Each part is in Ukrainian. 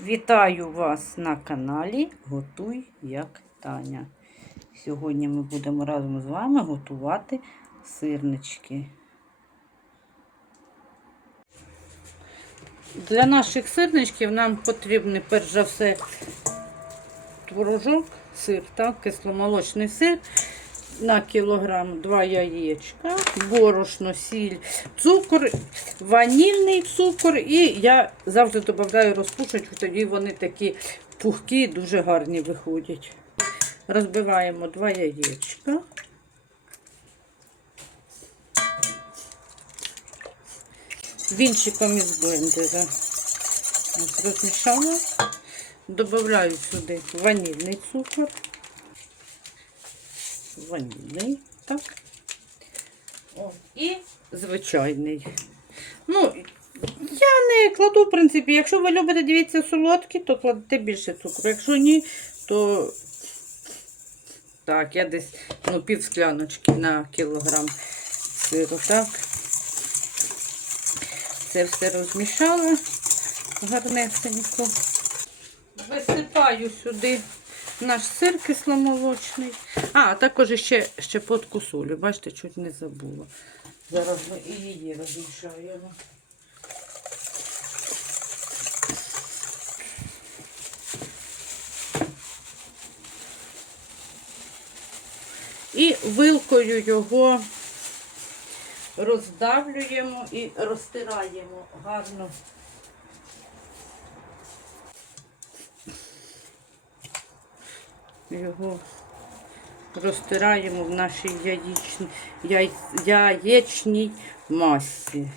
Вітаю вас на каналі Готуй як Таня. Сьогодні ми будемо разом з вами готувати сирнички. Для наших сирничків нам потрібен перш за все творожок, сир, так, кисломолочний сир на кілограм, два яєчка, борошно, сіль, цукор, ванільний цукор і я завжди додаю розпушачу, тоді вони такі пухкі, дуже гарні виходять. Розбиваємо два яєчка. Вінчиком із блендера. Розмішала. Добавляю сюди ванільний цукор. Ванільний, так. О, і звичайний. Ну, я не кладу, в принципі, якщо ви любите, дивіться, солодкі, то кладете більше цукру. Якщо ні, то так, я десь ну, пів скляночки на кілограм сиру, так. Це все розмішала гарнесенько. Висипаю сюди наш сир кисломолочний. А, також ще щепотку солі. Бачите, чуть не забула. Зараз ми і її розмішаємо. І вилкою його роздавлюємо і розтираємо гарно. Його розтираємо в нашій яєчній, яй, яєчній масі.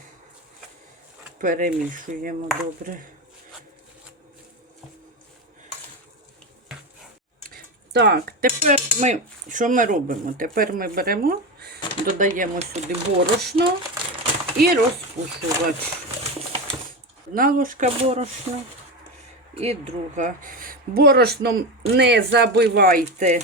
Перемішуємо добре. Так, тепер ми, що ми робимо? Тепер ми беремо, додаємо сюди борошно і розпушувач. Одна борошна і друга. Борошном не забивайте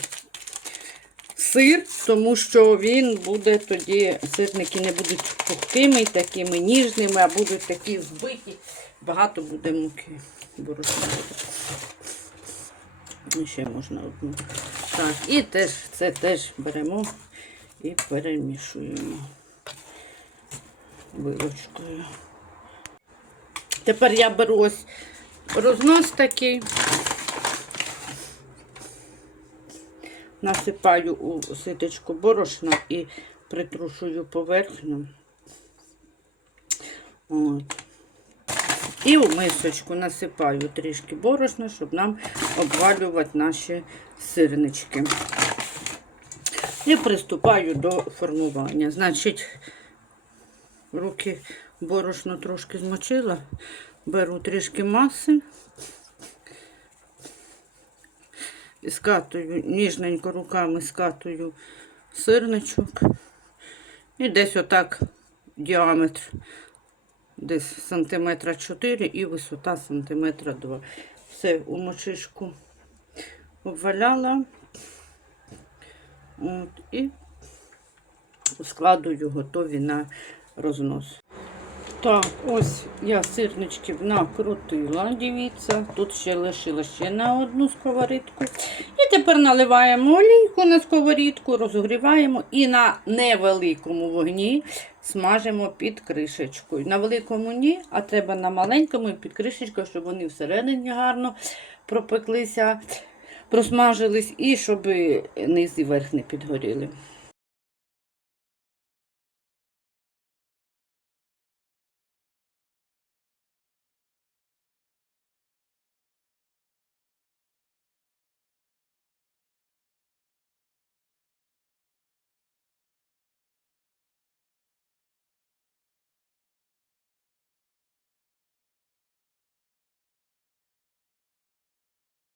сир, тому що він буде тоді, сирники не будуть пухкими, такими ніжними, а будуть такі збиті. Багато буде муки. Борошна буде. Ще можна одну. Так, і теж це теж беремо і перемішуємо вилочкою. Тепер я беру ось рознос такий, насипаю у ситочку борошна і притрушую поверхню. От. І у мисочку насипаю трішки борошна, щоб нам обвалювати наші сирнички. І приступаю до формування. Значить, руки борошно трошки змочила, беру трішки маси скатую, ніжненько руками скатую сирничок. І десь отак діаметр десь сантиметра 4 і висота сантиметра 2. Все у мочишку обваляла От, і складую готові на рознос. Так, ось я сирничків накрутила, дивіться, тут ще лишила ще на одну сковорідку. І тепер наливаємо олійку на сковорідку, розогріваємо і на невеликому вогні смажимо під кришечкою. На великому ні, а треба на маленькому і під кришечкою, щоб вони всередині гарно пропеклися, просмажились і щоб низ і верх не підгоріли.